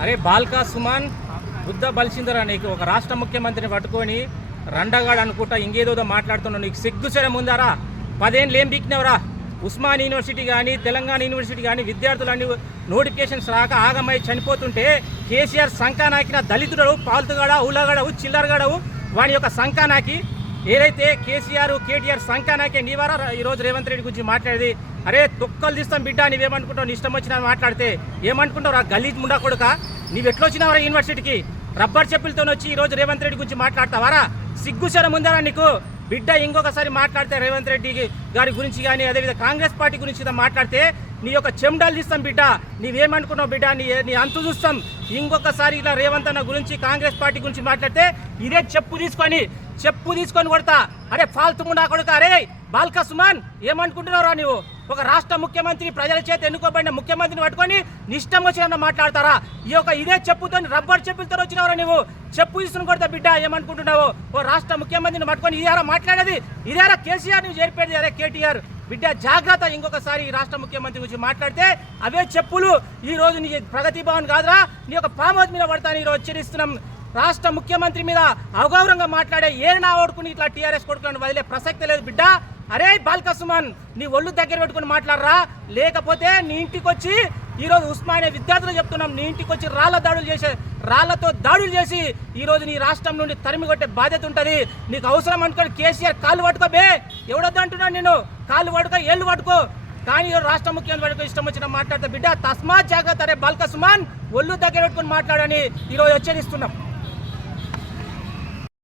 అరే బాల్కా సుమన్ బుద్ధ బలిసిందరా నీకు. ఒక రాష్ట్ర ముఖ్యమంత్రిని పట్టుకొని రండగాడు అనుకుంటా ఇంకేదో మాట్లాడుతున్నావు. నీకు సిగ్గుసరం ఉందారా? 10 ఏళ్ళు ఏం బీక్నవరా? ఉస్మాన్ యూనివర్సిటీ కానీ తెలంగాణ యూనివర్సిటీ కానీ విద్యార్థులన్నీ నోటిఫికేషన్స్ రాక ఆగమై చనిపోతుంటే కేసీఆర్ సంకానాకిన దళితుడు పాల్తుగాడ ఊలగాడవు చిల్లరగాడవు వాని యొక్క సంకానాకి ఏదైతే కేసీఆర్ కేటీఆర్ సంకానాకే నీవారా ఈరోజు రేవంత్ రెడ్డి గురించి మాట్లాడేది? అరే తొక్కలు తీస్తాం బిడ్డ, నీవేమనుకుంటావు? నీ ఇష్టం వచ్చినా మాట్లాడితే ఏమనుకుంటావు? రా గలీజ్ ముండా కొడుక, నీవెట్లు వచ్చినావరా యూనివర్సిటీకి? రబ్బర్ చెప్పులతో వచ్చి ఈరోజు రేవంత్ రెడ్డి గురించి మాట్లాడతావారా? సిగ్గుశరం ఉందారా నీకు? బిడ్డ ఇంకొకసారి మాట్లాడితే రేవంత్ రెడ్డి గారి గురించి కానీ అదేవిధంగా కాంగ్రెస్ పార్టీ గురించి మాట్లాడితే నీ యొక్క చెండాలు తీస్తాం బిడ్డ. నీవేమనుకున్నావు బిడ్డ? నీ అంతు చూస్తాం. ఇంకొకసారి ఇలా రేవంత్ అన్న గురించి కాంగ్రెస్ పార్టీ గురించి మాట్లాడితే ఇదే చెప్పు తీసుకొని కొడతా. అరే ఫాల్తు ముండా కొడుక. అరే బాల్కా సుమన్ ఏమనుకుంటున్నారా నీవు? ఒక రాష్ట్ర ముఖ్యమంత్రి ప్రజల చేత ఎన్నుకోబడిన ముఖ్యమంత్రిని పట్టుకొని నిష్టం వచ్చిన మాట్లాడతారా? ఇదే చెప్పుతో రబ్బర్ చెప్పులతో వచ్చినవరా నీవు? చెప్పు తీసుకుని కొడతా బిడ్డ. ఏమనుకుంటున్నావు? ఓ రాష్ట్ర ముఖ్యమంత్రిని పట్టుకొని ఇదేరా మాట్లాడేది? ఇదేరా కేసీఆర్ నువ్వు చేరిపోయేది? అరే కేటీఆర్ బిడ్డ జాగ్రత్త, ఇంకొకసారి రాష్ట్ర ముఖ్యమంత్రి గురించి మాట్లాడితే అవే చెప్పులు ఈ రోజు నీ ప్రగతి భవన్ కాదురా నీ యొక్క ఫామ్ హౌస్ మీద పడతాను ఈరోజు హెచ్చరిస్తున్నాం. రాష్ట్ర ముఖ్యమంత్రి మీద అగౌరవంగా మాట్లాడే ఏ నా ఓడుకుని ఇట్లా టీఆర్ఎస్ కొడుకులను వదిలే ప్రసక్తి లేదు బిడ్డ. అరే బాల్కా సుమన్ నీ ఒళ్ళు దగ్గర పెట్టుకుని మాట్లాడరా, లేకపోతే నీ ఇంటికి వచ్చి ఈరోజు ఉస్మానియా విద్యార్థులు చెప్తున్నాం, నీ ఇంటికి వచ్చి రాళ్లతో దాడులు చేసి ఈరోజు నీ రాష్ట్రం నుండి తరిమి కొట్టే బాధ్యత ఉంటుంది. నీకు అవసరం అనుకోని కేసీఆర్ కాళ్ళు పట్టుకోబే, ఎవడొద్దు అంటున్నాను నేను. కాళ్ళు పట్టుకో, ఏళ్ళు పట్టుకో, కానీ రాష్ట్ర ముఖ్యమంత్రి పట్టుకో ఇష్టం వచ్చిన మాట్లాడితే బిడ్డ తస్మాత్ జాగ్రత్త. అరే బాల్కా సుమన్ ఒళ్ళు దగ్గర పెట్టుకుని మాట్లాడని ఈరోజు హెచ్చరిస్తున్నాం.